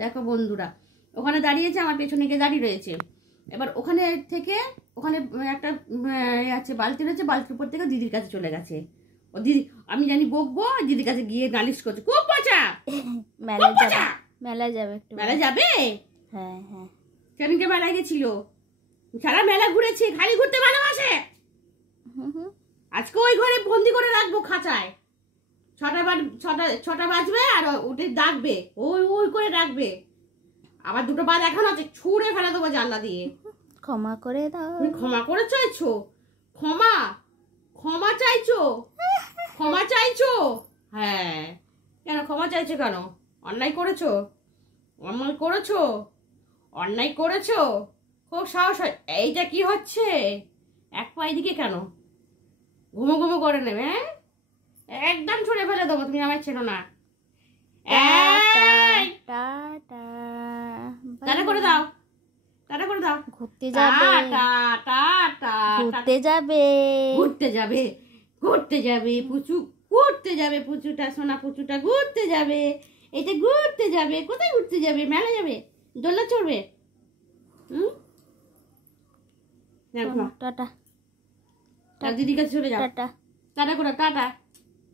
দেখো বন্ধুরা, ওখানে দাঁড়িয়েছে, আমার পেছনে গিয়ে দাঁড়িয়ে রয়েছে। এবার ওখানে থেকে ওখানে একটা আছে বালতি রয়েছে, বালতির উপর থেকে দিদির কাছে চলে গেছে। ও দিদি, আমি জানি বকবো, দিদির কাছে গিয়ে নালিশ করছে, খুব পচা। মেলায় যাবে, একটু মেলায় যাবে। হ্যাঁ হ্যাঁ, সেদিনকে মেলায় গেছিল, সারা মেলা ঘুরেছে, খালি ঘুরতে ভালোবাসে। আজকে ওই ঘরে বন্দি করে রাখবো খাঁচায়। ছটা বাজবে আর ওটা ডাকবে, ওই ওই করে ডাকবে। আবার দুটো বাজ এখন আছে, ছুঁড়ে ফেলে দেবো জানলা দিয়ে। ক্ষমা করে দাও। তুমি ক্ষমা করে চাইছো? ক্ষমা ক্ষমা চাইছো? ক্ষমা চাইছো? হ্যাঁ, কেন ক্ষমা চাইছো কেন? অন্যায় করেছো? অন্যায় করেছো? অন্যায় করেছো? খুব সাহস হয়। এইটা কি হচ্ছে? এক পা এদিকে কেন? ঘুমো ঘুমো করে নেবে। হ্যাঁ, একদম ছুঁড়ে ফেলে দেবো, তুমি আমায় চেনো না। টাটা করে দাও, টাটা করে দাও। ঘুরতে যাবে, ঘুরতে যাবে, ঘুরতে যাবে, ঘুরতে যাবে পুচু, ঘুরতে যাবে পুচুটা, সোনা পুচুটা ঘুরতে যাবে। এইটা ঘুরতে যাবে। কোথায় ঘুরতে যাবে? মেলা যাবে, দোলনা চড়বে। টাটা, দিদির কাছে চলে যাও। টাটা, টাটা করে, টাটা।